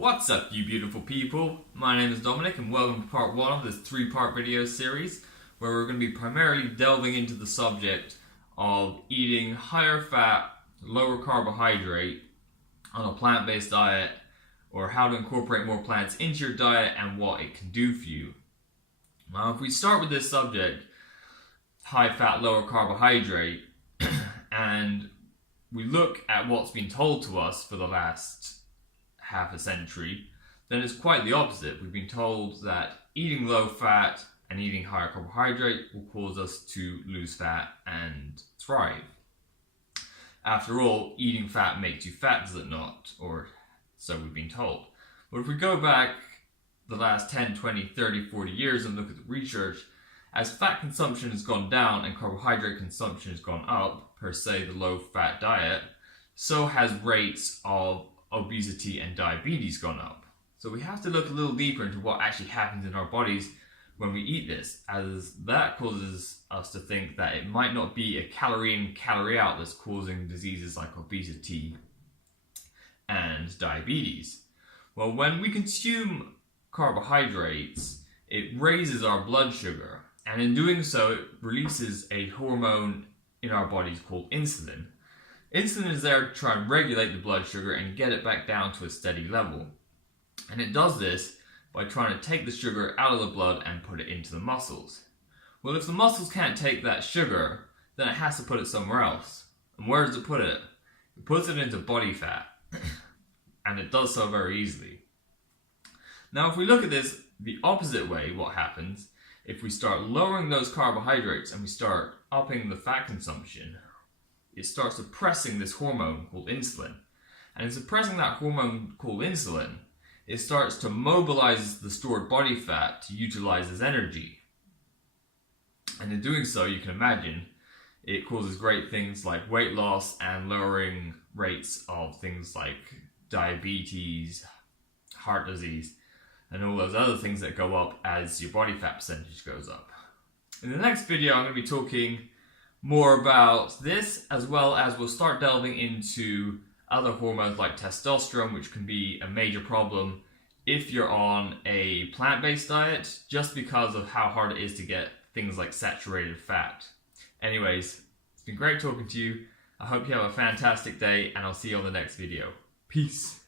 What's up, you beautiful people? My name is Dominic and welcome to part 1 of this 3-part video series where we're going to be primarily delving into the subject of eating higher fat, lower carbohydrate on a plant-based diet, or how to incorporate more plants into your diet and what it can do for you. Now, if we start with this subject, high fat, lower carbohydrate, and we look at what's been told to us for the last half a century, then it's quite the opposite. We've been told that eating low fat and eating higher carbohydrate will cause us to lose fat and thrive. After all, eating fat makes you fat, does it not? Or so we've been told. But if we go back the last 10, 20, 30, 40 years and look at the research, as fat consumption has gone down and carbohydrate consumption has gone up, per se the low fat diet, so has rates of obesity and diabetes gone up. So we have to look a little deeper into what actually happens in our bodies when we eat this, as that causes us to think that it might not be a calorie in, calorie out that's causing diseases like obesity and diabetes. Well, when we consume carbohydrates, it raises our blood sugar, and in doing so, it releases a hormone in our bodies called insulin. Insulin is there to try and regulate the blood sugar and get it back down to a steady level. And it does this by trying to take the sugar out of the blood and put it into the muscles. Well, if the muscles can't take that sugar, then it has to put it somewhere else. And where does it put it? It puts it into body fat. And it does so very easily. Now, if we look at this the opposite way, what happens if we start lowering those carbohydrates and we start upping the fat consumption? It starts suppressing this hormone called insulin. And in suppressing that hormone called insulin, it starts to mobilize the stored body fat to utilize as energy. And in doing so, you can imagine, it causes great things like weight loss and lowering rates of things like diabetes, heart disease, and all those other things that go up as your body fat percentage goes up. In the next video, I'm going to be talking more about this, as well as we'll start delving into other hormones like testosterone, which can be a major problem if you're on a plant-based diet, just because of how hard it is to get things like saturated fat. Anyways, it's been great talking to you. I hope you have a fantastic day, and I'll see you on the next video. Peace.